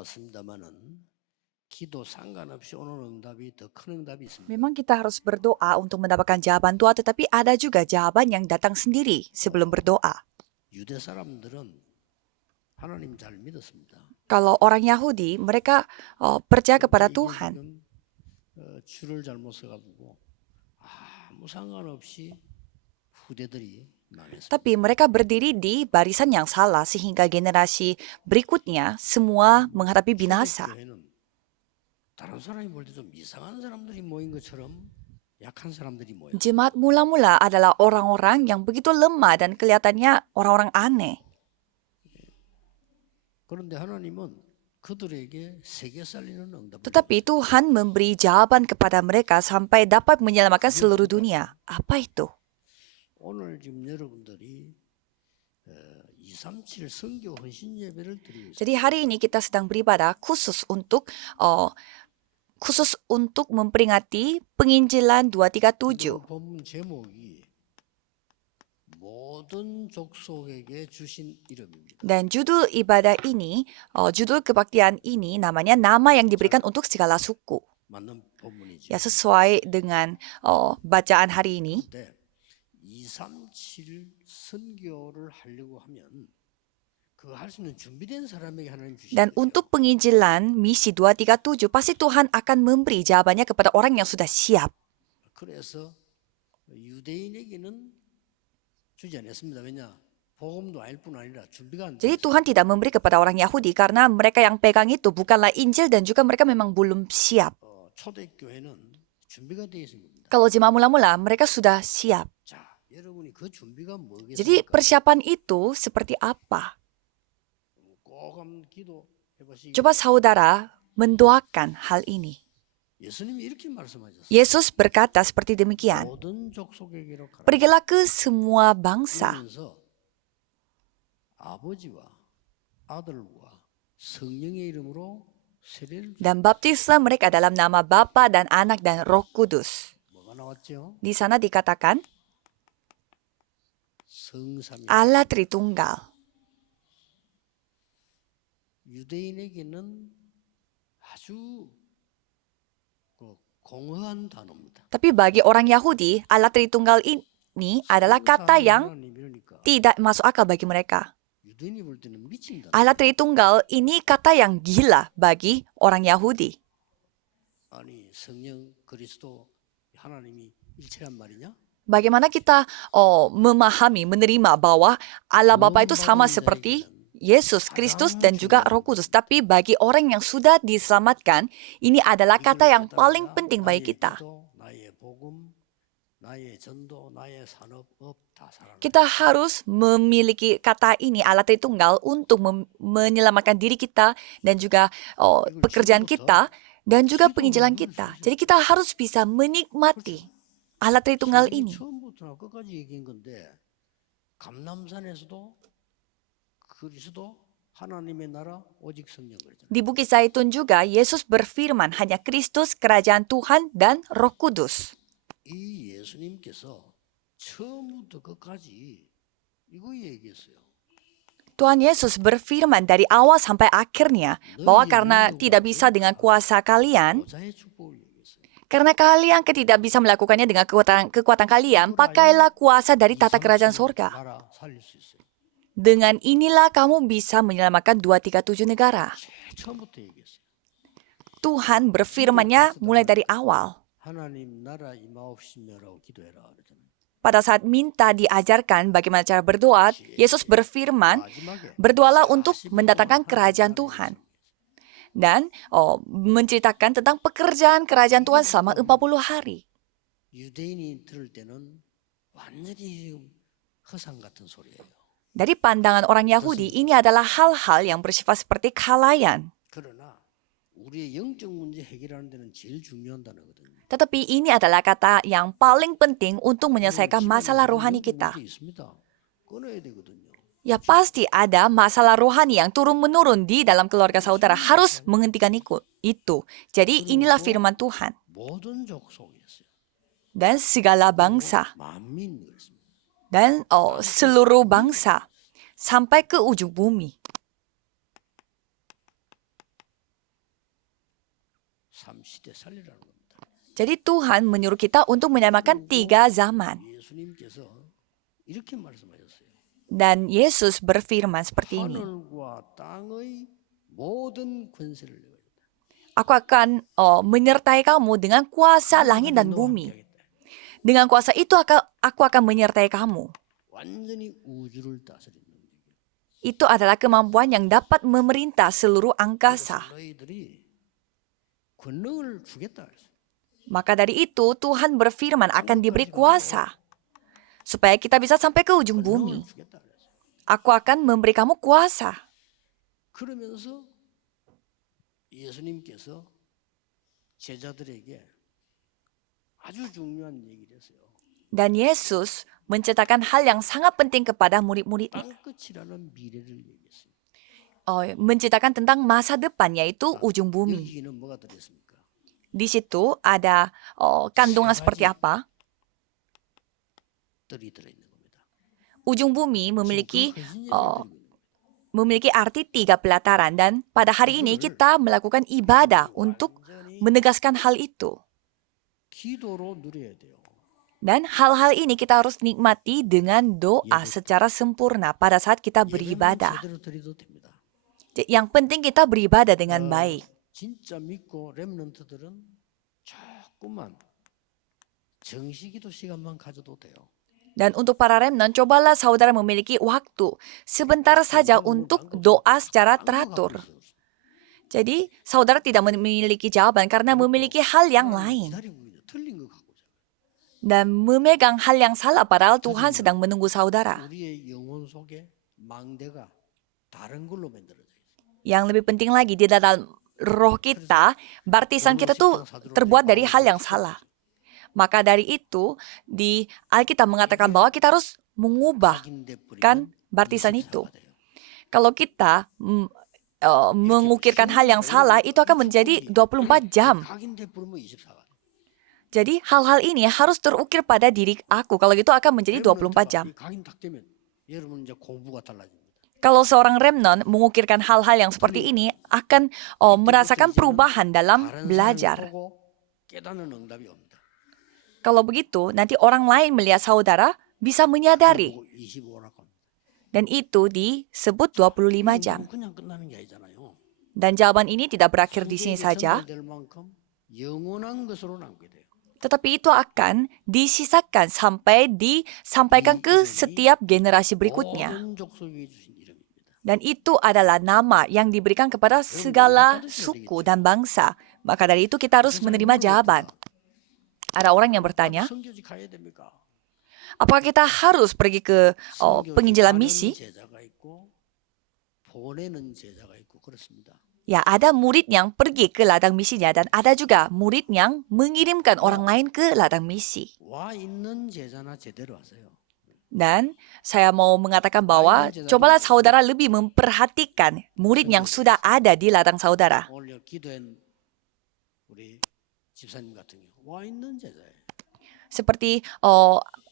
바빴습니다만은 기도 상관없이 오는 응답이 더 큰 응답이 있습니다. Memang kita harus berdoa untuk mendapatkan jawaban doa, tetapi ada juga jawaban yang datang sendiri sebelum berdoa. 유대 사람들은 하나님 잘 믿었습니다. Kalau orang Yahudi, mereka percaya kepada 이게 Tuhan. 지금 줄을 잘못 서가지고 아무 상관없이 후대들이 망했습니다. Tapi mereka berdiri di barisan yang salah sehingga generasi berikutnya semua menghadapi binasa. 초대교회는 다른 사람이 볼 때 좀 이상한 사람들이 모인 것처럼 약한 사람들이 모여. Jemaat mula-mula adalah orang-orang yang begitu lemah dan kelihatannya orang-orang aneh. 그런데 하나님은 그들에게 세계 살리는 응답을 Tetapi Tuhan memberi jawaban kepada mereka sampai dapat menyelamatkan seluruh dunia. Apa itu? 오늘 지금 여러분들이 237 선교 헌신 예배를 드리고 있습니다. Jadi hari ini kita sedang beribadah khusus untuk memperingati penginjilan 237. 본문 제목이 모든 족속에게 주신 이름입니다. Dan judul ibadah ini, judul kebaktian ini namanya nama yang diberikan untuk segala suku. 맞는 본문이죠. Ya sesuai dengan bacaan hari ini. 근데 237 선교를 하려고 하면 그거 할 수 있는 준비된 사람에게 하나님 주시는 Dan untuk penginjilan misi 237 pasti Tuhan akan memberi jawabannya kepada orang yang sudah siap. 그래서 유대인에게는 주지 않았습니다. 왜냐? 복음도 아닐 뿐 아니라 준비가 안 돼. Jadi Tuhan tidak memberi kepada orang Yahudi karena mereka yang pegang itu bukanlah Injil dan juga mereka memang belum siap. 초대교회는 준비가 되어 있습니다. Kalau jemaah mula-mula mereka sudah siap. 자, 여러분이 그 준비가 Jadi 뭐겠습니까? persiapan itu seperti apa? 꼭 한번 기도해 보시기. Coba saudara mendoakan hal ini. 예수님이 이렇게 말씀하셨어요. Yesus berkata seperti demikian. 모든 족속에게로 가라. Pergilah ke semua bangsa 그러면서 아버지와 아들과 성령의 이름으로 세례를 dan baptislah mereka dalam nama Bapa dan Anak dan Roh Kudus. 뭐가 나왔죠? Di sana dikatakan 성삼위. Allah Tritunggal. 유대인에게는 아주 공허한 단어입니다. Tapi bagi orang Yahudi, Allah Tritunggal ini adalah kata yang 하나님이라니까 tidak masuk akal bagi mereka. 유대인이 볼 때는 미친다. Allah Tritunggal ini kata yang gila bagi orang Yahudi. 아니 성령 그리스도 하나님이 일체란 말이냐? Bagaimana kita memahami, menerima bahwa Allah Bapa itu sama seperti Yesus Kristus dan juga Roh Kudus. Tapi bagi orang yang sudah diselamatkan, ini adalah kata yang paling penting bagi kita. 나의 복음, 나의 전도, 나의 산업업 다 살아나. Kita harus memiliki kata ini, Allah Tritunggal, untuk menyelamatkan diri kita dan juga pekerjaan kita dan juga penginjilan kita. Jadi kita harus bisa menikmati Allah Tritunggal ini. 처음부터 끝까지 얘기한 건데 감람산에서도 그리스도 하나님의 나라 오직 성령 그랬잖아요. Di Bukit Zaitun juga Yesus berfirman hanya Kristus, kerajaan Tuhan dan Roh Kudus. 이 예수님께서 처음부터 끝까지 이거 얘기했어요. Tuhan Yesus berfirman dari awal sampai akhirnya bahwa karena tidak bisa dengan kuasa kalian, 보좌의 축복을 얘기했어요. karena kalian tidak bisa melakukannya dengan kekuatan kalian, pakailah kuasa dari tata kerajaan sorga. 나라 살릴 수 있어요. Dengan inilah kamu bisa menyelamatkan 237 negara. 처음부터 얘기했어요. Tuhan berfirmannya mulai dari awal. 하나님 나라 임하옵시며라고 기도해라 그랬잖아요. Pada saat minta diajarkan bagaimana cara berdoa, Yesus berfirman, 마지막에 berdoalah untuk mendatangkan kerajaan Tuhan. Dan menceritakan tentang pekerjaan kerajaan Tuhan selama 40 hari. 유대인이 들을 때는 완전히 허상 같은 소리예요. Dari pandangan orang Yahudi, ini adalah hal-hal yang bersifat seperti kelalaian. 그러나 우리의 영적 문제 해결하는 데는 제일 중요한 단어거든요. Tetapi ini adalah kata yang paling penting untuk menyelesaikan masalah rohani kita. 문제 있습니다. 끊어야 되거든요. Ya pasti ada masalah rohani yang turun-menurun di dalam keluarga saudara. Harus menghentikan itu. Jadi inilah firman Tuhan. 모든 족속이었어요. Dan segala bangsa. 만민 그랬습니다. Dan seluruh bangsa. Sampai ke ujung bumi. 3시대 살리라는 겁니다. Jadi Tuhan menyuruh kita untuk menyamakan 3 zaman. 예수님께서 이렇게 말씀하셨어요. Dan Yesus berfirman seperti ini. 하늘과 땅의 모든 권세를 내가 줬다. Aku akan menyertai kamu dengan kuasa langit dan bumi. Dengan kuasa itu aku akan menyertai kamu. 완전히 우주를 다스리는 능력이에요. Itu adalah kemampuan yang dapat memerintah seluruh angkasa. 너희들이 권능을 주겠다 그랬어요. Maka dari itu Tuhan berfirman akan diberi kuasa supaya kita bisa sampai ke ujung bumi. 권능을 주겠다 그랬어요. Aku akan memberi kamu kuasa. 그러면서 예수님께서 제자들에게 아주 중요한 얘기를 했어요. Dan Yesus menceritakan hal yang sangat penting kepada murid-muridnya. 땅끝이라는 미래를 얘기했어요. Menceritakan tentang masa depan yaitu ujung bumi. 여기는 뭐가 들어있습니까? Di situ ada kandungan seperti apa? 뜰이 들어있는 겁니다. Ujung bumi memiliki 지금 그核心얘기를 드리고 있는 겁니다. memiliki arti 3 pelataran dan pada hari ini kita melakukan ibadah untuk menegaskan hal itu. 기도로 누려야 돼요. Dan hal-hal ini kita harus nikmati dengan doa secara sempurna pada saat kita 예배만 beribadah. 제대로 드려도 됩니다. Yang penting kita beribadah dengan baik. 진짜 믿고 렘넌트들은 조금만 정시기도 시간만 가져도 돼요. Dan untuk para remnant, cobalah saudara memiliki waktu sebentar saja untuk doa secara teratur. Jadi, saudara tidak memiliki jawaban karena memiliki hal yang lain. 기다리고 있는 틀린 거 갖고 있잖아요. Dan memegang hal yang salah padahal Tuhan sedang menunggu saudara. 우리의 영혼 속에 망대가 다른 걸로 만들어져 있어요. Yang lebih penting lagi, di dalam roh kita, baptisan kita tuh terbuat dari hal yang salah. Maka dari itu, di Alkitab mengatakan bahwa kita harus mengubahkan baptisan itu. Kalau kita mengukirkan hal yang salah, itu akan menjadi 24 jam. 각인돼 버리면 24가. Jadi hal-hal ini harus terukir pada diri aku. Kalau gitu akan menjadi 24 jam. 각인 딱 되면 여러분 이제 공부가 달라집니다. Kalau seorang remnant mengukirkan hal-hal yang seperti ini, akan merasakan perubahan dalam 다른 belajar. 사람을 보고 깨닫는 응답이 옵니다. Kalau begitu, nanti orang lain melihat saudara bisa menyadari. 그리고 25라고 합니다. Dan itu disebut 25 jam. 그냥 끝나는 게 아니잖아요. Dan jawaban ini tidak berakhir di sini 성경에 saja, 전달될 만큼 영원한 것으로 남게 돼요. tetapi itu akan disisakan sampai disampaikan ke setiap generasi berikutnya. 모든 족속에게 주신 이름입니다. Dan itu adalah nama yang diberikan kepada segala suku dan bangsa. Maka dari itu kita harus menerima jawaban. Ada orang yang bertanya, 선교지 가야 됩니까? apakah kita harus pergi ke penginjilan misi? 제자가 있고 보내는 제자가 있고 그렇습니다. Ya, ada murid yang pergi ke ladang misinya dan ada juga murid yang mengirimkan orang lain ke ladang misi. 와 있는 제자나 제대로 하세요. Dan saya mau mengatakan bahwa cobalah saudara lebih memperhatikan murid yang sudah ada di ladang saudara. 오늘 기도한 우리 집사님 같은 경우 와 있는 제자예요. Seperti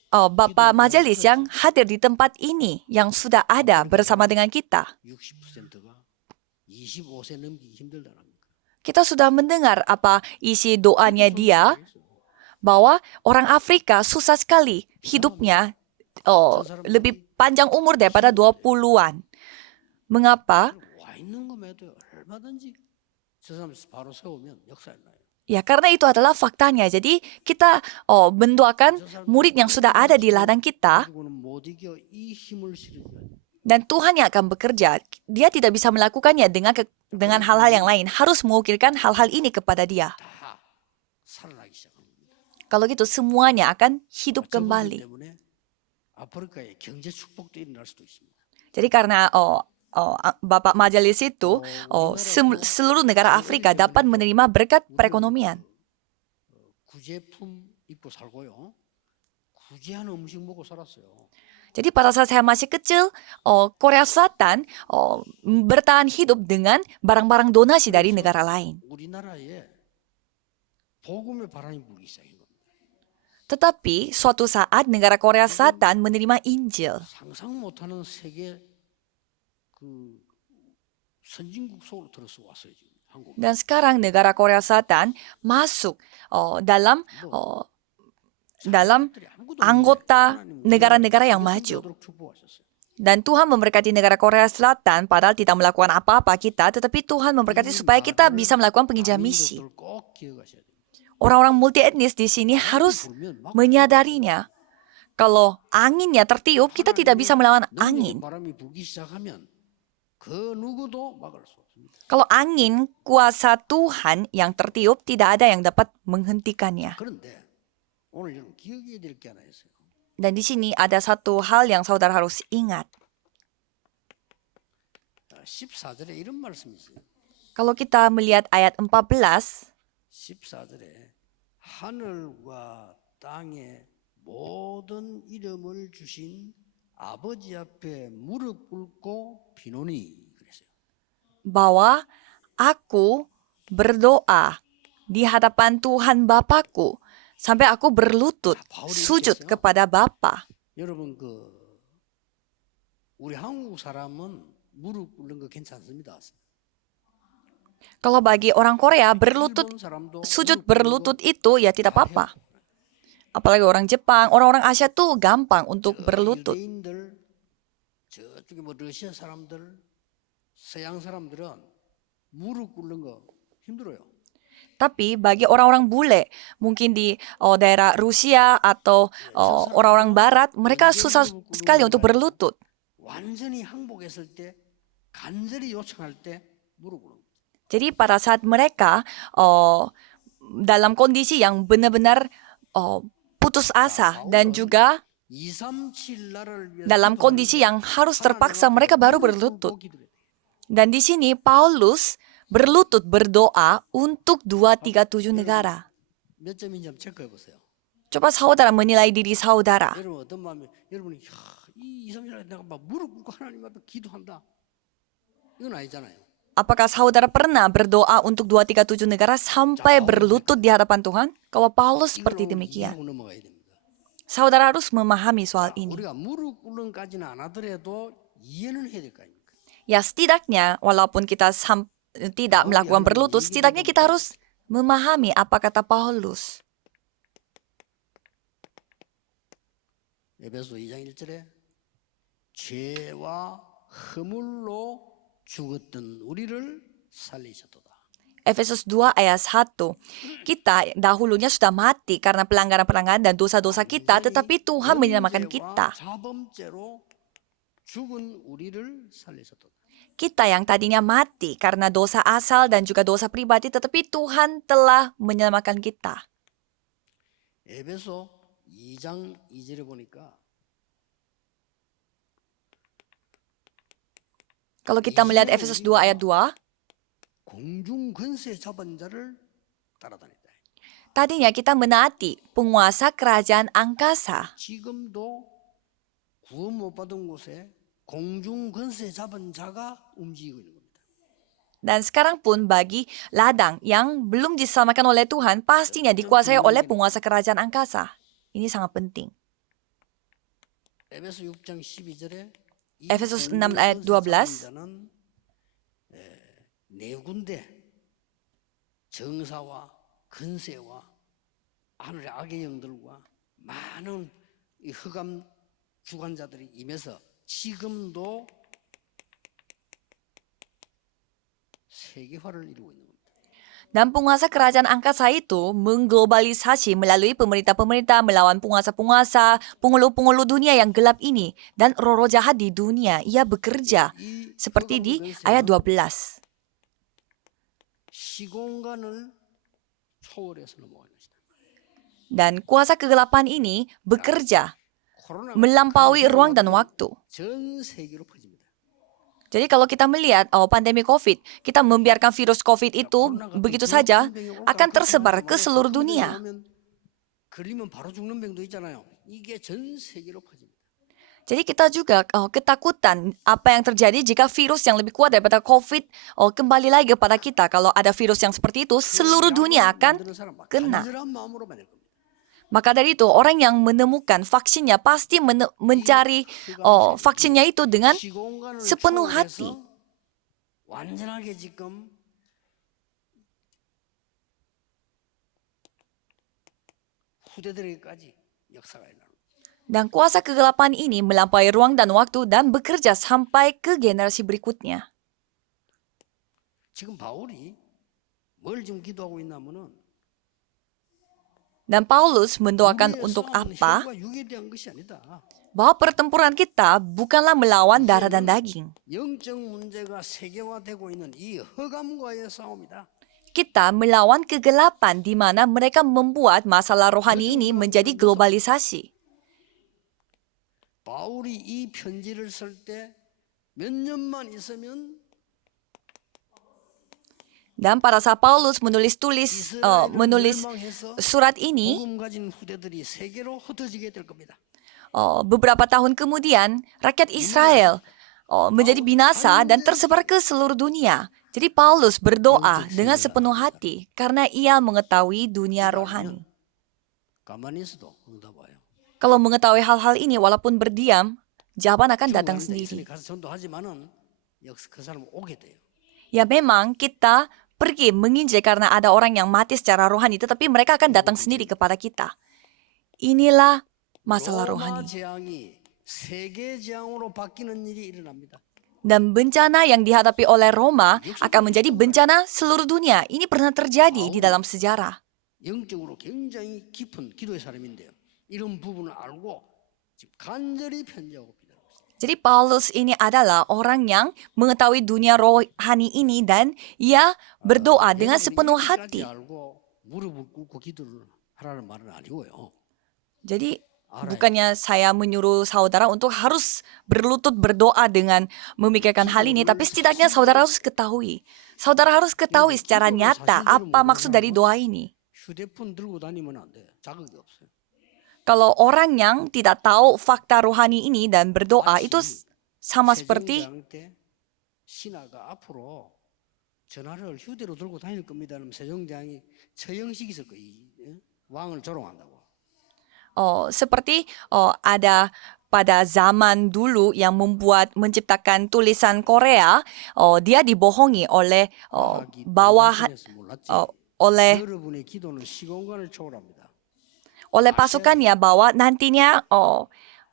Bapak majelis yang hadir di tempat ini yang sudah ada bersama dengan kita. 60%가 25세 넘기기 힘들다는 겁니다. Kita sudah mendengar apa isi doanya dia bahwa orang Afrika susah sekali hidupnya lebih panjang umur daripada 20-an. Mengapa? 와 있는 것에도 얼마든지 저 사람 바로 세우면 역사 나요. Ya, karena itu adalah faktanya. Jadi kita mendoakan murid yang sudah ada di ladang kita 그리고는 못 이겨 이 힘을 실어줘야 돼요. dan Tuhan yang akan bekerja. Dia tidak bisa melakukannya dengan hal-hal yang lain. Harus mengukirkan hal-hal ini kepada dia. 다 살아나기 시작합니다. Kalau gitu semuanya akan hidup 저분들 kembali. 때문에 아프리카에 경제 축복도 일어날 수도 있습니다. Jadi karena Bapak majelis itu, seluruh negara Afrika dapat menerima berkat perekonomian. 구제품 입고 살고요. 구제한 음식 먹고 살았어요. Jadi pada saat saya masih kecil, Korea Selatan bertahan hidup dengan barang-barang donasi dari negara lain. 우리나라에 복음의 바람이 불기 시작한 겁니다. Tetapi suatu saat negara Korea Selatan menerima Injil. 상상 못하는 세계 그 선진국 속으로 들어서 왔어요 지금. 한국. Dan sekarang negara Korea Selatan masuk dalam dalam 들이 아무것도 anggota 없는데 하나님은 negara-negara yang 우리가 maju. 승리하도록 축복하셨어요. Dan Tuhan memberkati negara Korea Selatan padahal tidak melakukan apa-apa kita, tetapi Tuhan memberkati 이 supaya kita 말을 bisa melakukan penginjalan misi. 민족들 꼭 기억하셔야 돼요. Orang-orang multi etnis di sini harus 불면 막 menyadarinya. Kalau anginnya tertiup, kita tidak bisa melawan 능력의 angin. 바람이 불기 시작하면 그 누구도 막을 수 없습니다. Kalau angin kuasa Tuhan yang tertiup, tidak ada yang dapat menghentikannya. 그런데 오늘 여러분 기억해야 될 게 하나 있어요. Dan di sini ada satu hal yang saudara harus ingat. 14절에 이런 말씀이 있어요. Kalau kita melihat ayat 14, 14절에 하늘과 땅의 모든 이름을 주신 아버지 앞에 무릎 꿇고 비노니 그랬어요. bahwa aku berdoa di hadapan Tuhan Bapakku sampai aku berlutut sujud kepada Bapa. 여러분 우리 한국 사람은 무릎 꿇는 거 괜찮습니다. Kalau bagi orang Korea 일본 사람도 sujud 무릎 꿇는 berlutut 거 itu ya tidak 다 apa-apa. 해요. Apalagi orang Jepang, orang-orang Asia tuh gampang untuk 저 berlutut. 유대인들 저쪽에 뭐 러시아 사람들 서양 사람들은 무릎 꿇는 거 힘들어요. Tapi bagi orang-orang bule, mungkin di daerah Rusia atau orang-orang Barat, mereka susah sekali untuk berlutut. 완전히 항복했을 때 간절히 요청할 때 무릎 꿇는 거. Jadi pada saat mereka dalam kondisi yang benar-benar putus asa dan juga 237 나라를 위해서 dalam kondisi yang harus terpaksa mereka baru berlutut. Dan di sini Paulus berlutut berdoa untuk 237 negara. 몇 점인지 한번 체크해 보세요. Coba saudara menilai diri saudara. 여러분 어떤 마음이 여러분이 이 237 내가 막 무릎 꿇고 하나님 앞에 기도한다. 이건 아니잖아요. Apakah saudara pernah berdoa untuk 237 negara sampai berlutut di hadapan Tuhan? Kalau Paulus seperti demikian. 이해하고 넘어가야 됩니다. Saudara harus memahami soal ini. 우리가 무릎 꿇는까지는 안 하더라도 이해는 해야 될 거 아닙니까? Ya setidaknya walaupun kita tidak melakukan berlutut, setidaknya kita harus memahami apa kata Paulus. 에베소 2장 1절에 죄와 허물로 죽었던 우리를 살리셨도다. Efesus 2 ayat 1. Kita dahulunya sudah mati karena pelanggaran-pelanggaran dan dosa-dosa kita, tetapi Tuhan menyelamatkan kita. 자범죄로 죽은 우리를 살리셨도다. Kita yang tadinya mati karena dosa asal dan juga dosa pribadi, tetapi Tuhan telah menyelamatkan kita. 에베소 2장 2절에 보니까 Kalau kita melihat Efesus 2 ayat 2, 공중 권세 잡은 자를 따라다녔다. tadinya kita menaati penguasa kerajaan angkasa. 지금도 구원 못 받은 곳에 공중 권세 잡은 자가 움직이고 있는 겁니다. Dan sekarang pun bagi ladang yang belum diselamatkan oleh Tuhan, pastinya dikuasai oleh penguasa kerajaan angkasa. Ini sangat penting. 에베소 6장 12절에 Efesus 6 ayat 12. 네 군데 정사와 근세와 하늘의 악의 영들과 많은 이 흑암 주관자들이 임해서 지금도 세계화를 이루고 있는 겁니다. Dan penguasa kerajaan angkasa itu mengglobalisasi melalui pemerintah-pemerintah melawan penguasa-penguasa, penghulu-penghulu dunia yang gelap ini. Dan roh-roh jahat di dunia, ia bekerja. 이 Seperti di 흑암 ayat 권세는 12. 시공간을 초월해서 넘어가는 것이다. Dan kuasa kegelapan ini bekerja 코로나가 melampaui ruang dan waktu. 전 세계로 퍼집니다. Jadi kalau kita melihat pandemi COVID, kita membiarkan virus COVID itu begitu saja akan tersebar ke seluruh dunia. 걸리면 바로 죽는 병도 있잖아요. 이게 전 세계로 퍼집니다. Jadi kita juga ketakutan apa yang terjadi jika virus yang lebih kuat daripada COVID kembali lagi kepada kita. Kalau ada virus yang seperti itu, seluruh dunia akan kena. 간절한 마음으로 만들 겁니다. Maka dari itu, orang yang menemukan vaksinnya pasti mencari vaksinnya itu dengan 시공간을 sepenuh 초월해서 hati. 완전하게 지금 후대들에게까지 역사가 일어납니다. Dan kuasa kegelapan ini melampaui ruang dan waktu dan bekerja sampai ke generasi berikutnya. 지금 바울이 뭘 지금 기도하고 있냐면은 Dan Paulus mendoakan 우리의 untuk 싸움은 apa? 혈과 육에 대한 것이 아니다. Bahwa pertempuran kita bukanlah melawan darah dan daging. 영적 문제가 세계화되고 있는 이 흑암과의 싸움이다. Kita melawan kegelapan di mana mereka membuat masalah rohani ini menjadi globalisasi. 바울이 이 편지를 쓸 때 몇 년만 있으면 Dan pada saat Paulus menulis 이스라엘을 멸망해서 surat ini, 복음 가진 후대들이 세계로 흩어지게 될 겁니다. beberapa tahun kemudian rakyat Israel menjadi binasa dan tersebar ke seluruh dunia. Jadi Paulus berdoa dengan sepenuh hati karena ia mengetahui dunia rohani. 가만히 있어도 응답 와요. Kalau mengetahui hal-hal ini walaupun berdiam, jawaban akan datang 가서 sendiri. 전도하지만은 역시 그 사람은 오게 돼요. Ya memang kita pergi menginjil karena ada orang yang mati secara rohani, tetapi mereka akan datang sendiri kepada kita. Inilah masalah 로마 rohani. 재앙이 세계 재앙으로 바뀌는 일이 일어납니다. Dan bencana yang dihadapi oleh Roma akan menjadi bencana seluruh dunia. Ini pernah terjadi di dalam sejarah. 영적으로 굉장히 깊은 기도의 사람인데요. 이런 부분을 알고 지금 간절히 편지하고 기도하고 있습니다. Jadi Paulus ini adalah orang yang mengetahui dunia rohani ini dan ia berdoa dengan sepenuh hati. 알고 무릎을 꿇고 기도를 하라는 말은 아니고요. Jadi bukannya saya menyuruh saudara untuk harus berlutut berdoa dengan memikirkan hal ini, tapi setidaknya saudara harus ketahui. Saudara harus ketahui secara nyata apa maksud dari doa ini. 휴대폰 들고 다니면 안 돼. 자극이 없어요. Kalau orang yang tidak tahu fakta rohani ini dan berdoa itu sama seperti 세종대왕 때 신하가 앞으로 전화를 휴대로 들고 다닐 겁니다. 그럼 세종대왕이 처형식이 있을 거예요. 왕을 조롱한다고. seperti ada pada zaman dulu yang menciptakan tulisan Korea, dia dibohongi oleh bawahan oleh 여러분의 기도는 시공간을 초월합니다. oleh pasukannya bahwa nantinya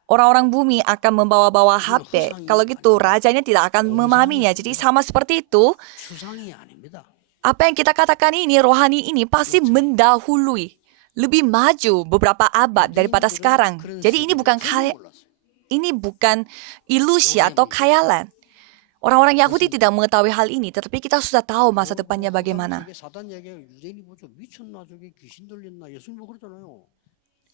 orang-orang bumi akan membawa-bawa HP. Kalau gitu rajanya tidak akan memahaminya. Jadi sama seperti itu, 추상이 아닙니다. apa yang kita katakan ini, rohani ini pasti mendahului, lebih maju beberapa abad daripada sekarang. Jadi ini bukan ilusi atau khayalan. Orang-orang Yahudi tidak mengetahui hal ini, tetapi kita sudah tahu masa depannya bagaimana. 사단 얘기가 유대인이 뭐죠? 미쳤나 저게 귀신 들렸나 예수님 뭐 그러잖아요.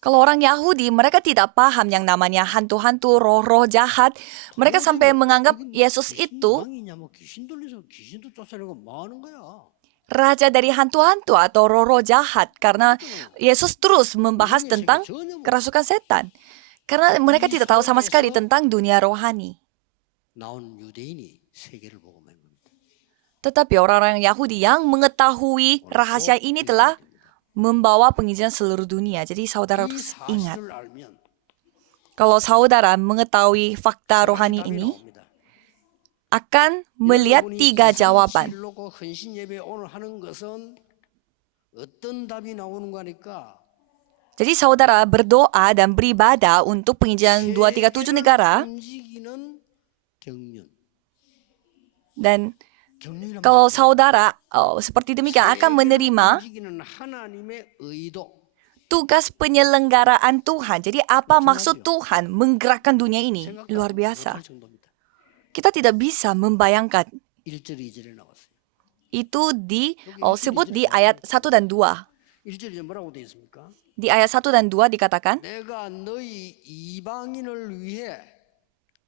Kalau orang Yahudi, mereka tidak paham yang namanya hantu-hantu, roh-roh jahat. Mereka sampai menganggap Yesus itu 왕이냐 뭐 귀신 들려서 귀신도 쫓아내고 뭐 하는 거야? raja dari hantu-hantu atau roh-roh jahat. Karena Yesus terus membahas tentang kerasukan setan. Karena mereka tidak tahu sama sekali tentang dunia rohani. 나온 유대인이 세계를 보고 만 겁니다. Tetapi orang-orang Yahudi yang mengetahui rahasia ini telah membawa penginjilan seluruh dunia. Jadi saudara 이 harus ingat. 사실을 알면 Kalau saudara mengetahui fakta rohani 답이 ini, 나옵니다. akan melihat 여러분이 3 jawaban. 이성을 놓고 헌신 예배 오늘 하는 것은 어떤 답이 나오는 거니까 Jadi saudara berdoa dan beribadah untuk penginjilan 237 negara. 움직이는 경륜. Dan 경륜이란 kalau saudara seperti demikian akan menerima 움직이는 하나님의 의도. tugas penyelenggaraan Tuhan. Jadi apa maksud Tuhan menggerakkan dunia ini? Luar biasa. 못할 정도입니다. Kita tidak bisa membayangkan. 1절 2절에 나왔어요. Itu disebut di ayat 1 dan 2. 1절에 뭐라고 되어 있습니까? Di ayat 1 dan 2 dikatakan, 내가 너희 이방인을 위해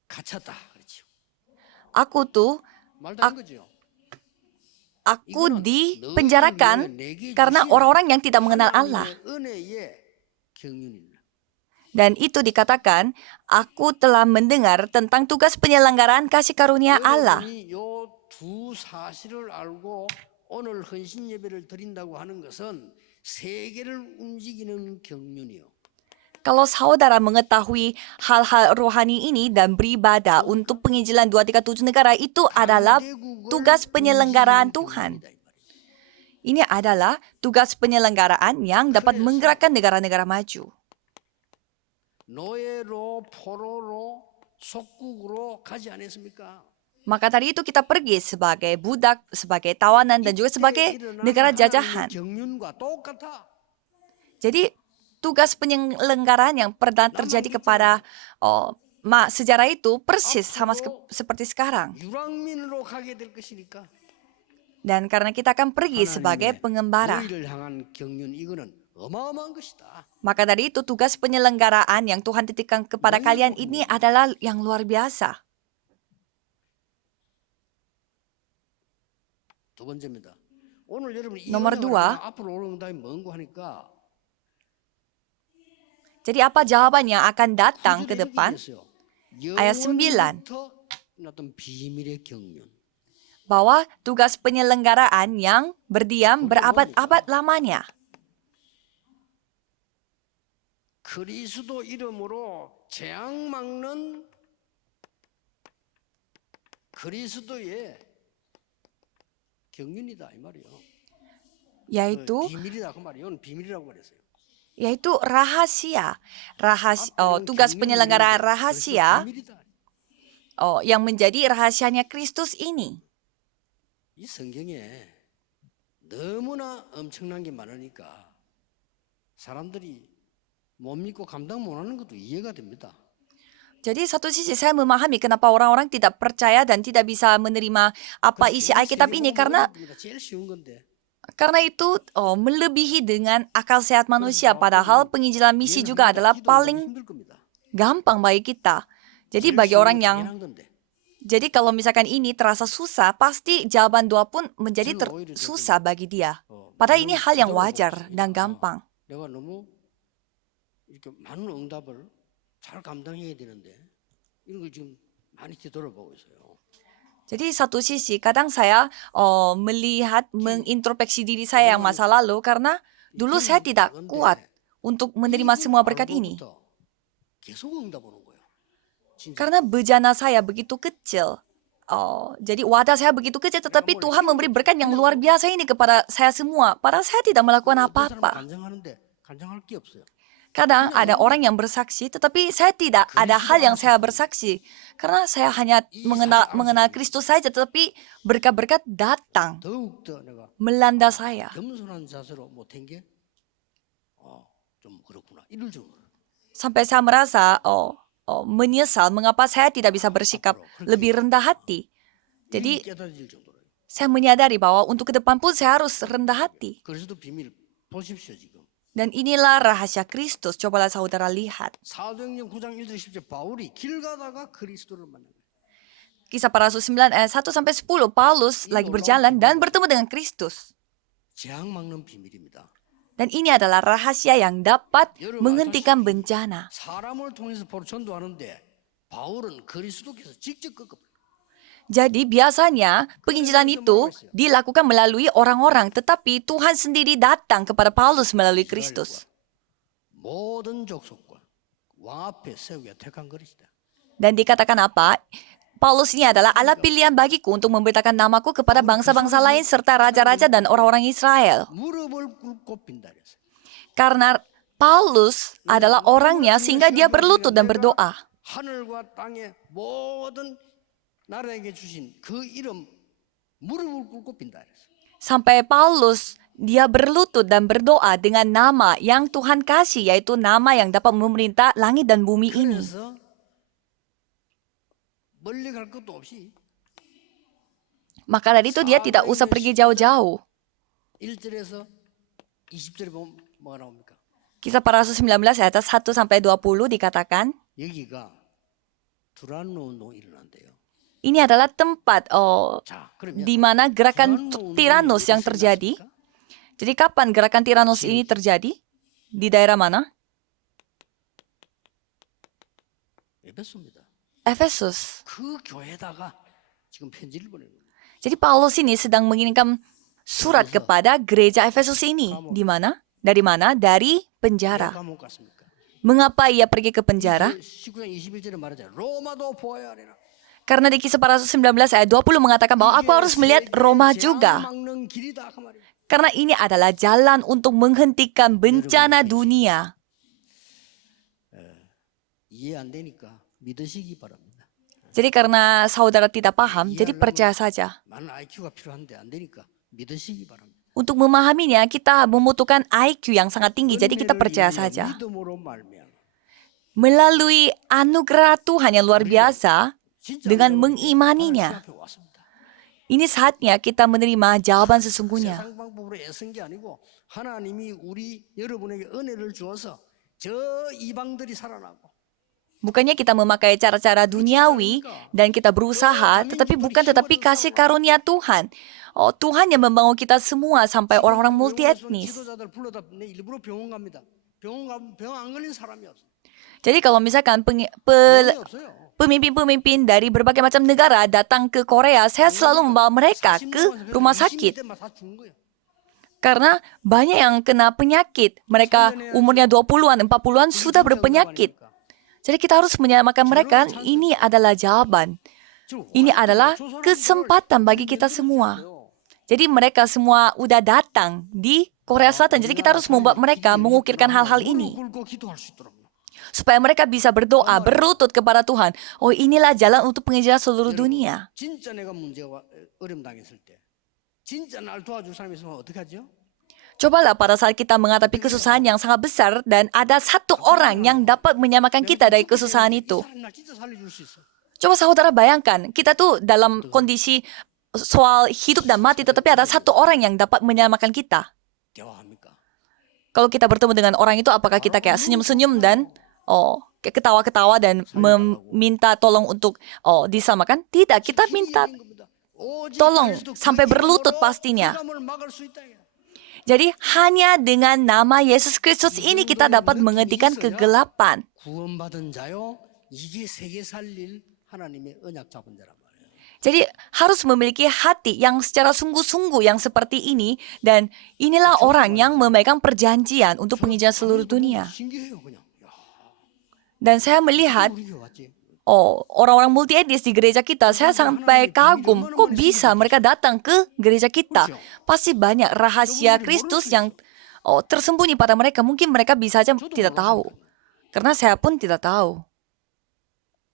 갇혔다. 그렇죠. aku 말도 안 거죠. dipenjarakan karena orang-orang yang tidak mengenal Allah. 은혜의 경륜입니다. Dan itu dikatakan, aku telah mendengar tentang tugas penyelenggaraan kasih karunia Allah. 여러분이 요두 사실을 알고 오늘 헌신 예배를 드린다고 하는 것은 세계를 움직이는 경륜이요. Kalau saudara mengetahui hal-hal rohani ini dan beribadah untuk penginjilan 237 negara, itu adalah tugas penyelenggaraan Tuhan. Ini adalah tugas penyelenggaraan yang dapat menggerakkan negara-negara maju. 노예로 포로로 속국으로 가지 않았습니까? Maka tadi itu kita pergi sebagai budak, sebagai tawanan, dan juga sebagai negara jajahan. 경륜과 똑같아. Jadi tugas penyelenggaraan yang pernah terjadi kepada sejarah itu persis sama seperti sekarang. 유랑민으로 가게 될 것이니까. Dan karena kita akan pergi sebagai pengembara. 너희를 향한 경륜 이거는 어마어마한 것이다. Maka dari itu tugas penyelenggaraan yang Tuhan titipkan kepada kalian ini adalah yang luar biasa. 두 번째입니다. 오늘 여러분 이 Nomor 은혜가 dua. 앞으로 오는 다음에 뭔고 하니까 Jadi apa jawaban yang akan datang ke depan? Ayat 9. 어떤 비밀의 경륜. Bahwa tugas penyelenggaraan yang berdiam berabad-abad lamanya. 그리스도 이름으로 재앙 막는 그리스도의 경륜이다 이 말이에요. Yaitu 비밀이다 그 말이에요. 이건 비밀이라고 말했어요. rahasia. Tugas penyelenggaraan rahasia yang menjadi rahasianya Kristus ini. 이 성경에 너무나 엄청난 게 많으니까 사람들이 못 믿고 감당 못하는 것도 이해가 됩니다. Jadi satu sisi saya memahami kenapa orang-orang tidak percaya dan tidak bisa menerima apa isi Alkitab ini karena 제일 쉬운 건데. itu melebihi dengan akal sehat manusia, padahal penginjilan misi juga adalah paling 힘들 겁니다. gampang bagi kita. Jadi 제일 bagi 쉬운 orang 게 yang 당연한 건데. Jadi kalau misalkan ini terasa susah, pasti jawaban doa pun menjadi susah bagi dia. Padahal ini hal yang wajar dan gampang. 내가 너무 이렇게 많은 응답을 잘 감당해야 되는데 이런 걸 지금 많이 뒤돌아보고 있어요. Jadi satu sisi kadang saya melihat, mengintrospeksi diri saya yang masa lalu karena dulu saya tidak kuat untuk menerima semua berkat ini. 계속 응답 오는 거예요. Karena bejana saya begitu kecil. Jadi wadah saya begitu kecil, tetapi Tuhan memberi berkat yang luar biasa ini kepada saya semua. Padahal saya tidak melakukan apa-apa. 간증하는데 간증할 게 없어요. Kadang ada orang yang bersaksi, tetapi saya tidak ada hal yang saya bersaksi. Karena saya hanya mengenal Kristus saja, tetapi berkat-berkat datang 더욱더 내가 melanda saya. 겸손한 자세로 못한 게 좀 그렇구나. 이럴 정도로. Sampai saya merasa menyesal mengapa saya tidak bisa bersikap lebih rendah hati. Jadi 깨달아질 정도로. saya menyadari bahwa untuk ke depan pun saya harus rendah hati. 그리스도 비밀 보십시오 지금. Dan inilah rahasia Kristus. Cobalah saudara lihat. 사도행전 9장 1절 10절 바울이 길 가다가 그리스도를 만난 거예요. Kisah para Rasul 9 ayat 1-10, Paulus lagi berjalan dan bertemu dengan Kristus. 재앙 막는 비밀입니다. Dan ini adalah rahasia yang dapat menghentikan bencana. 사람을 통해서 바로 전도하는데 바울은 그리스도께서 직접 꺾어버려요. Jadi biasanya penginjilan itu dilakukan melalui orang-orang, tetapi Tuhan sendiri datang kepada Paulus melalui Kristus. 모든 족속과 왕 앞에 세우게 택한 그리스도. Dan dikatakan apa? Paulus ini adalah Allah pilihan bagiku untuk memberitakan namaku kepada bangsa-bangsa lain serta raja-raja dan orang-orang Israel. 무릎을 꿇고 빈다 그랬어요. Karena Paulus adalah orangnya sehingga dia berlutut dan berdoa. 하늘과 땅의 모든 나라에게 주신 그 이름 무릎을 꿇고 빈다 그랬어요. Sampai Paulus dia berlutut dan berdoa dengan nama yang Tuhan kasih, yaitu nama yang dapat memerintah langit dan bumi ini. 그래서 멀리 갈 것도 없이 Maka dari itu dia tidak usah pergi jauh-jauh. 1절에서 20절에 보면 뭐가 나옵니까? Kisah para Rasul 19 ayat 1-20 dikatakan, 여기가 두란노 운동 일어난대요. ini adalah tempat 자, 그러면 di mana gerakan Tiranos yang terjadi. Jadi kapan gerakan Tiranos ini terjadi? Di daerah mana? 에베소입니다. Efesus. 그 교회에다가 지금 편지를 보내는 거예요. Jadi Paulus ini sedang mengirimkan surat kepada gereja Efesus ini. Di mana? Dari mana? Dari penjara. 감옥 갔습니까? Mengapa ia pergi ke penjara? 19장 21절에 말하잖아요. 로마도 보아야 하리라. Karena di kisah para Rasul 19 ayat 20 mengatakan bahwa aku harus melihat Roma juga. 막는 길이다 그 말이에요. Karena ini adalah jalan untuk menghentikan bencana dunia. 이해 안 되니까 믿으시기 바랍니다. Jadi karena saudara tidak paham, jadi percaya saja. 많은 IQ가 필요한데 안 되니까 믿으시기 바랍니다. Untuk memahaminya, kita membutuhkan IQ yang sangat tinggi, jadi kita percaya saja. 믿음으로 말미암아 Melalui anugerah Tuhan yang luar biasa, 진짜 dengan 믿음으로 mengimaninya, 하나님 앞에 왔습니다. ini saatnya kita menerima jawaban sesungguhnya. 세상 방법으로 애쓴 게 아니고 하나님이 우리 여러분에게 은혜를 주어서 저 이방들이 살아나고 Bukannya kita memakai cara-cara duniawi dan kita berusaha, tetapi kasih karunia Tuhan. Oh, Tuhan yang membangun kita semua sampai orang-orang multi etnis. 지도자들 불러다 내 일부러 병원 갑니다. 병원 가면 병 안 걸린 사람이 없어요. Jadi kalau misalkan 병원이 없어요. pemimpin-pemimpin dari berbagai macam negara datang ke Korea, saya selalu membawa mereka ke rumah sakit. 다 죽은 거예요. Karena banyak yang kena penyakit. Mereka umurnya 20-an, 40-an sudah berpenyakit. Jadi kita harus menyelamatkan mereka. Ini adalah jawaban. Ini adalah kesempatan bagi kita semua. Jadi mereka semua udah datang di Korea Selatan. Jadi kita harus membuat mereka mengukirkan hal-hal ini. Supaya mereka bisa berdoa, berlutut kepada Tuhan. Oh, inilah jalan untuk penginjilan seluruh dunia. 진짜 내가 문제가 어려움 당했을 때 진짜 날 도와줄 사람이 있으면 어떻게 하죠? Cobalah pada saat kita menghadapi kesusahan yang sangat besar dan ada satu orang yang dapat menyelamatkan kita dari kesusahan itu. 이 사람이 날 진짜 살려줄 수 있어. Coba saudara bayangkan, kita tuh dalam kondisi soal hidup dan mati, tetapi ada satu orang yang dapat menyelamatkan kita. 대화합니까? Kalau kita bertemu dengan orang itu, apakah kita kayak senyum-senyum dan kayak ketawa-ketawa dan meminta tolong untuk diselamatkan? Tidak, kita minta tolong sampai berlutut pastinya. Jadi hanya dengan nama Yesus Kristus ini kita dapat menghentikan kegelapan. 구원받은 자요, 이게 세계 살릴 하나님의 언약 잡은 자란 말이에요. Jadi harus memiliki hati yang secara sungguh-sungguh yang seperti ini, dan inilah orang yang memegang perjanjian untuk penginjilan seluruh dunia. 신기해요, 그냥. 야, Dan saya melihat 우리가 왔지. orang-orang multi etnis di gereja kita, saya sampai kagum, kok bisa mereka datang ke gereja kita? Pasti banyak rahasia Kristus yang tersembunyi pada mereka. Mungkin mereka bisa saja tidak tahu. Karena saya pun tidak tahu.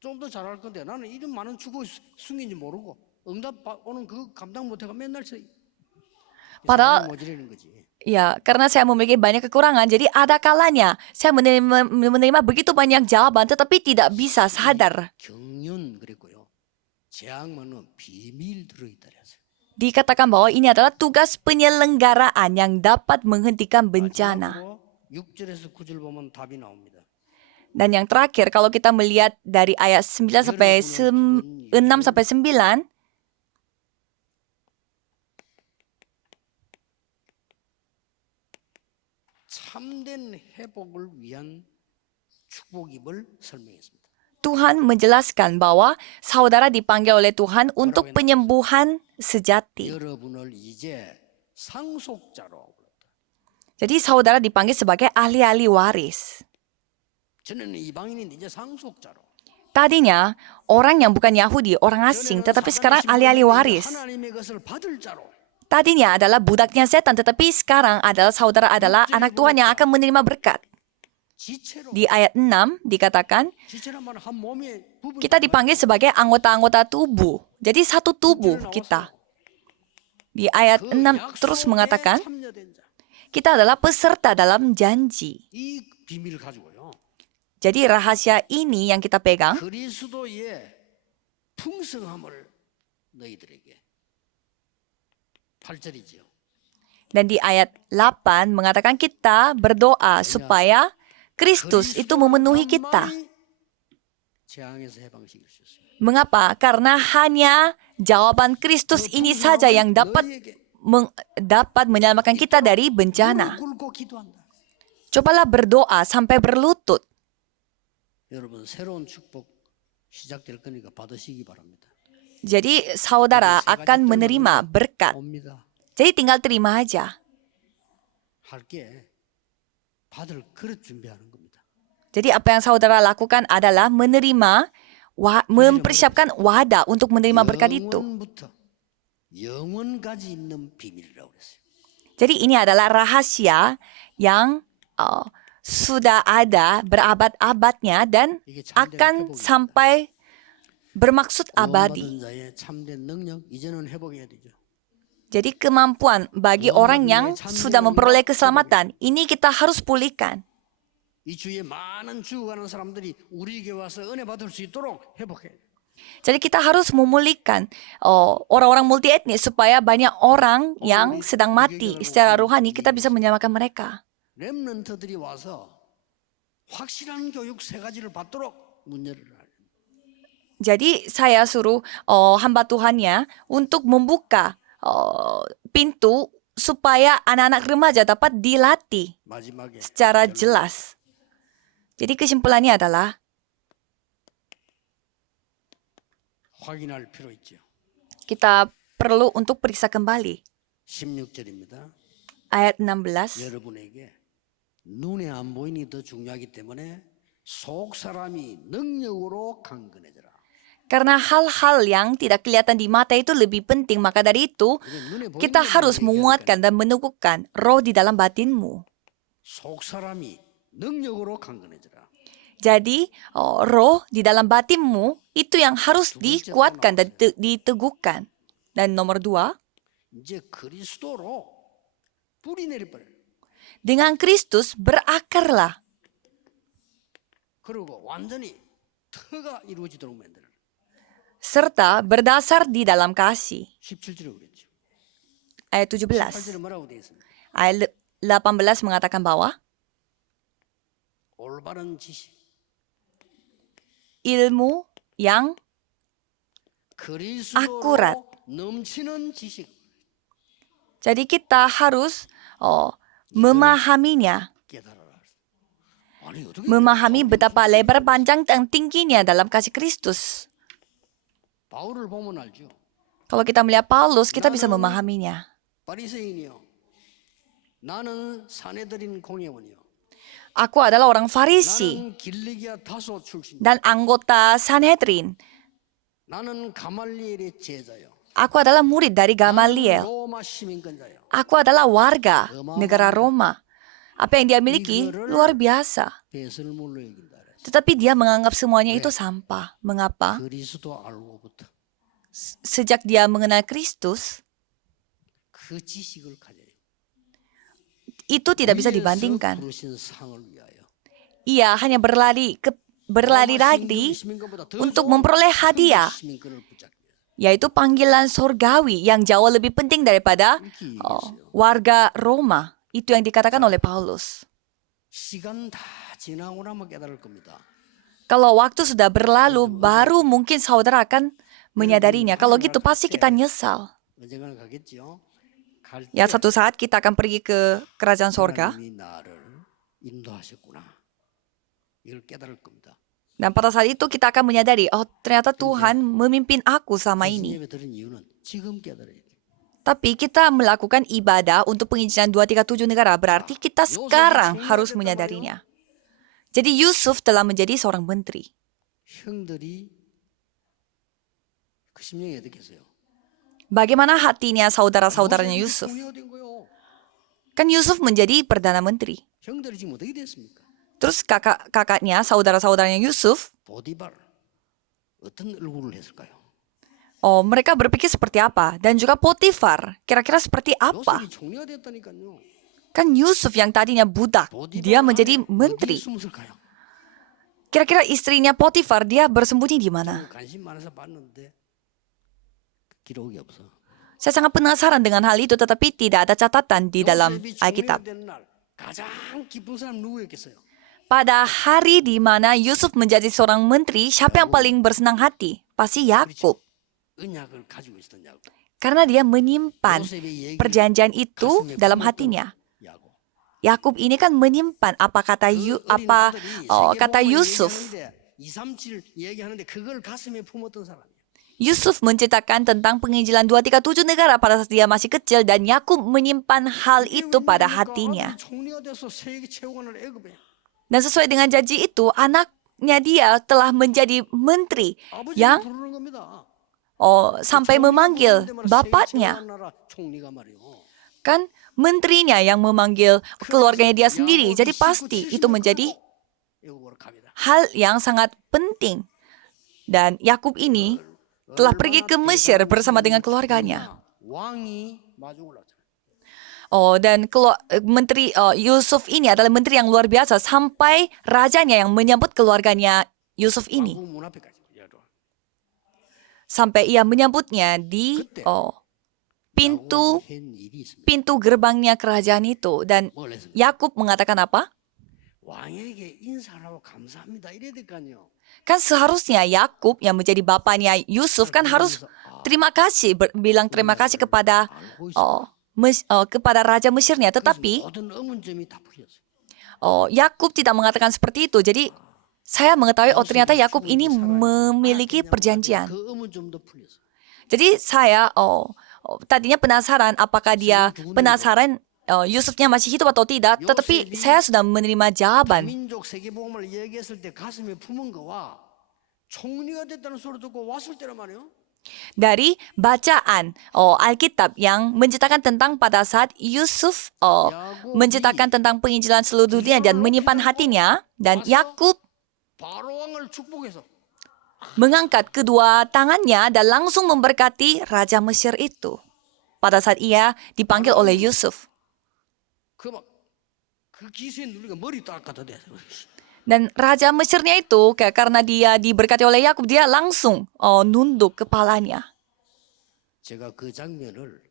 좀 더 잘할 건데 나는 이런 많은 축복 숨긴지 모르고 응답 오는 그 감당 못해가 맨날 저 Padahal 모지르는 거지. ya, karena saya memiliki banyak kekurangan, jadi ada kalanya saya menerima begitu banyak jawaban, tetapi tidak bisa sadar. 경륜 그랬고요. 재앙만은 비밀 들어있다 그랬어요. Dikatakan bahwa ini adalah tugas penyelenggaraan yang dapat menghentikan bencana. 6절에서 9절 보면 답이 나옵니다. Dan yang terakhir, kalau kita melihat dari ayat 9 sampai 6 sampai 9, 참된 회복을 위한 축복임을 설명했습니다. Tuhan menjelaskan bahwa saudara dipanggil oleh Tuhan untuk penyembuhan sejati. 여러분을 이제 상속자로 불렀다. Jadi saudara dipanggil sebagai ahli-ahli waris. 전에는 이방인인데 이제 상속자로. Tadinya orang yang bukan Yahudi, orang asing, tetapi sekarang ahli-ahli waris. 하나님의 것을 받을 자로. Tadinya adalah budaknya setan, tetapi sekarang adalah saudara adalah anak Tuhan yang akan menerima berkat. 지체로. Di ayat 6 dikatakan, 지체란 말은 한 몸의 부분. kita dipanggil sebagai anggota-anggota tubuh. Jadi satu tubuh kita. Di ayat 6 terus mengatakan, kita adalah peserta dalam janji. 이 비밀을 가지고요. Jadi rahasia ini yang kita pegang, 그리스도의 풍성함을 너희들에게 8절이지요. dan di ayat 8 mengatakan kita berdoa supaya Kristus itu memenuhi kita. 재앙에서 해방시킬 수 있어요. Mengapa? Karena hanya jawaban Kristus ini saja yang dapat menyelamatkan kita dari bencana. 꿇고 기도한다. Cobalah berdoa sampai berlutut. 여러분 새로운 축복 시작될 거니까 받으시기 바랍니다. Jadi saudara akan menerima berkat. 옵니다. Jadi tinggal terima aja. 할게 받을 그릇 준비하는 겁니다. Jadi apa yang saudara lakukan adalah menerima, mempersiapkan wadah untuk menerima berkat itu. 영원부터 영원까지 있는 비밀이라고 그랬어요. Jadi ini adalah rahasia yang sudah ada berabad-abadnya dan 이게 참된 akan 회복입니다. sampai bermaksud abadi. 구원받은 자의 참된 능력 이제는 회복해야 되죠. Jadi kemampuan bagi orang yang sudah memperoleh keselamatan, ini kita harus pulihkan. 이 주위에 많은 죽어가는 사람들이 우리에게 와서 은혜 받을 수 있도록 회복해. Jadi kita harus memulihkan orang-orang multi etnis supaya banyak orang yang sedang mati secara rohani, kita bisa menyelamatkan mereka. 렘넌트들이 와서 확실한 교육 세 가지를 받도록 문 열어라. Jadi saya suruh hamba Tuhannya untuk membuka pintu supaya anak-anak remaja dapat dilatih 마지막에 secara jelas. Jadi kesimpulannya adalah 확인할 필요 있죠. kita perlu untuk periksa kembali. 16절입니다. Ayat 16. 여러분에게 눈에 안 보이니 더 중요하기 때문에 속 사람이 능력으로 강건해져라. Karena hal-hal yang tidak kelihatan di mata itu lebih penting, maka dari itu kita harus menguatkan dan meneguhkan roh di dalam batinmu. 속 사람이 능력으로 강건해져라. Jadi roh di dalam batinmu itu yang harus dikuatkan dan diteguhkan. Dan nomor 2, 이제 그리스도로 뿌리 내려버려. dengan Kristus berakarlah. 그리고 완전히 터가 이루어지도록 만들어. Serta berdasar di dalam kasih. 17절에 그랬죠. Ayat 18절에 17. 뭐라고 되어 있습니까? Ayat 18 mengatakan bahwa 올바른 지식. ilmu yang 그리스도로 akurat. 넘치는 지식. Jadi kita harus memahaminya. 깨달아라. 아니 어떻게 Memahami betapa lebar, panjang, dan tingginya dalam kasih Kristus. 바울을 보면 알죠. Kalau kita melihat Paulus, kita bisa memahaminya. 바리새인이요. 나는 사내들인 공회원이요. Aku adalah orang Farisi 나는 길리기아 다소 출신. dan anggota Sanhedrin. 나는 가말리엘의 제자요. Aku adalah murid dari 나는 Gamaliel. 로마 시민권자요. Aku adalah warga negara Roma. Apa yang dia miliki luar biasa. 배설물로 여긴다. Tetapi dia menganggap semuanya itu sampah. Mengapa? 그리스도 알고부터 Sejak dia mengenal Kristus, 그 지식을 가져요. itu tidak bisa 위에서 dibandingkan. 부르신 상을 위하여. Ia hanya berlari lagi 시민권보다 더 untuk 좋은 memperoleh hadiah, 시민권을 붙잡기 위해서. yaitu panggilan sorgawi yang jauh lebih penting daripada 이렇게 얘기했어요. warga Roma. Itu yang dikatakan oleh Paulus. 시간 다 지나고 나면 깨달을 겁니다. Kalau waktu sudah berlalu, baru mungkin saudara akan menyadarinya. Kalau gitu pasti kita nyesal. 언젠가는 가겠죠. 갈 Ya 때 satu saat kita akan pergi ke kerajaan sorga. 하나님이 나를 인도하셨구나. 이걸 깨달을 겁니다. Dan pada saat itu kita akan menyadari, oh ternyata Tuhan memimpin aku selama ini. 예배 드린 이유는 지금 깨달아야 돼요. Tapi kita melakukan ibadah untuk penginjilan 237 negara, berarti kita sekarang harus menyadarinya. Jadi Yusuf telah menjadi seorang menteri. 형들이 그 심령이 어떻겠어요? Bagaimana hatinya saudara-saudaranya Yusuf? 총리가 된 거요. Kan Yusuf menjadi perdana menteri. 형들이 지금 어떻게 됐습니까? Terus kakak-kakaknya, saudara-saudaranya Yusuf, 보디발 어떤 얼굴을 했을까요? oh mereka berpikir seperti apa? Dan juga Potifar, kira-kira seperti apa? 요셉이 총리가 됐다니까요. Kan Yusuf yang tadinya budak, dia menjadi menteri. 어디에 숨었을까요? Kira-kira istrinya Potifar, dia bersembunyi di mana? 관심 많아서 봤는데 기록이 없어. Saya sangat penasaran dengan hal itu, tetapi tidak ada catatan di dalam 요셉이 Alkitab. 총리가 된 날 가장 기쁜 사람 누구였겠어요? Pada hari di mana Yusuf menjadi seorang menteri, siapa yang paling bersenang hati? Pasti Yakub. 언약을 가지고 있었던 야곱. Karena dia menyimpan 요셉의 얘기를 perjanjian itu 가슴에 dalam 품었던 hatinya. 야곱. Yakub ini kan menyimpan apa kata kata Yusuf. 237 얘기하는데 그걸 가슴에 품었던 사람이에요. Yusuf menceritakan tentang penginjilan 237 negara pada saat dia masih kecil dan Yakub menyimpan hal itu pada hatinya. 총리가 돼서 세계 최고관을 애굽에. Dan sesuai dengan janji itu, anaknya dia telah menjadi menteri 아버지를 yang 부르는 겁니다. sampai memanggil 총리가 bapaknya. 세계 최고관 나라 총리가 말이에요. Kan menterinya yang memanggil keluarganya dia sendiri. Jadi pasti itu menjadi 애국으로 갑니다. hal yang sangat penting. Dan Yakub ini telah pergi ke Mesir bersama dengan keluarganya. 왕이 마중을 하잖아요. Dan menteri Yusuf ini adalah menteri yang luar biasa sampai rajanya yang menyambut keluarganya Yusuf ini. 왕궁 문 앞에까지. 이하로. Sampai ia menyambutnya di pintu 야곱이 한 일이 있습니다. pintu gerbangnya kerajaan itu. Dan 뭘 했습니까? Yakub mengatakan apa? 왕에게 인사하고 감사합니다. 이래야 될 거 아니에요. Kan seharusnya Yakub yang menjadi bapaknya Yusuf kan harus terima kasih, bilang terima kasih kepada 알고 있습니다. kepada Raja Mesirnya. Tetapi 모든 의문점이 다 풀렸어요. Yakub tidak mengatakan seperti itu. Jadi saya mengetahui ternyata Yakub ini memiliki perjanjian. 그 의문점도 풀렸어요. Jadi saya tadinya penasaran apakah dia penasaran Yusufnya masih hidup atau tidak. Tetapi saya sudah menerima jawaban. 민족 세계복음을 얘기했을 때 가슴에 품은 거와 총리가 됐다는 소리 듣고 왔을 때란 말이에요. Dari bacaan Alkitab yang menceritakan tentang pada saat Yusuf menceritakan tentang penginjilan seluruh dunia dan menyimpan hatinya, dan Yakub 바로 왕을 축복해서 mengangkat kedua tangannya dan langsung memberkati Raja Mesir itu pada saat ia dipanggil oleh Yusuf. 그 기세에 누리가 머리 닦아도 돼. Dan Raja Mesirnya itu karena dia diberkati oleh Yakub, dia langsung nunduk kepalanya. 제가 그 장면을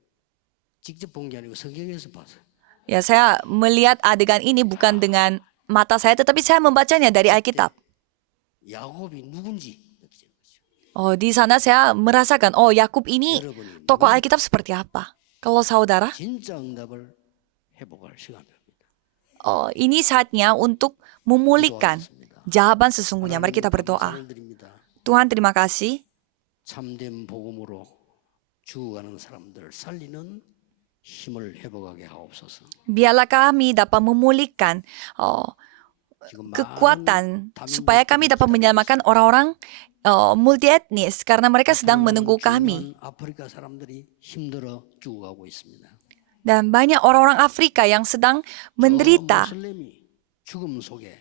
직접 본 게 아니고 성경에서 봤어요. Ya, saya melihat adegan ini bukan dengan mata saya, tetapi saya membacanya dari Alkitab. 야곱이 누군지 느끼는 거죠. Di sana saya merasakan, Yakub ini tokoh Alkitab seperti apa. Kalau saudara, 진짜 응답을 회복할 시간입니다. ini saatnya untuk memulihkan jawaban sesungguhnya. Mari kita berdoa. Tuhan, terima kasih. 참된 복음으로 죽어가는 사람들을 살리는 힘을 회복하게 하옵소서. Biarlah kami dapat memulihkan 지금 kekuatan supaya kami dapat menyelamatkan orang-orang multi etnis karena mereka sedang menunggu kami. 아프리카 사람들이 힘들어 죽어가고 있습니다. Dan banyak orang-orang Afrika yang sedang menderita. 모슬렘이 죽음 속에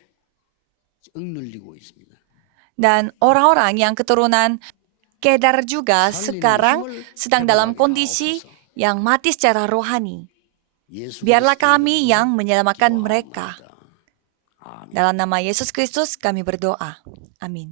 억눌리고 있습니다. Dan orang-orang yang keturunan Kedar juga sekarang sedang dalam kondisi yang mati secara rohani. Biarlah kami yang menyelamatkan mereka. Dalam nama Yesus Kristus kami berdoa. Amin.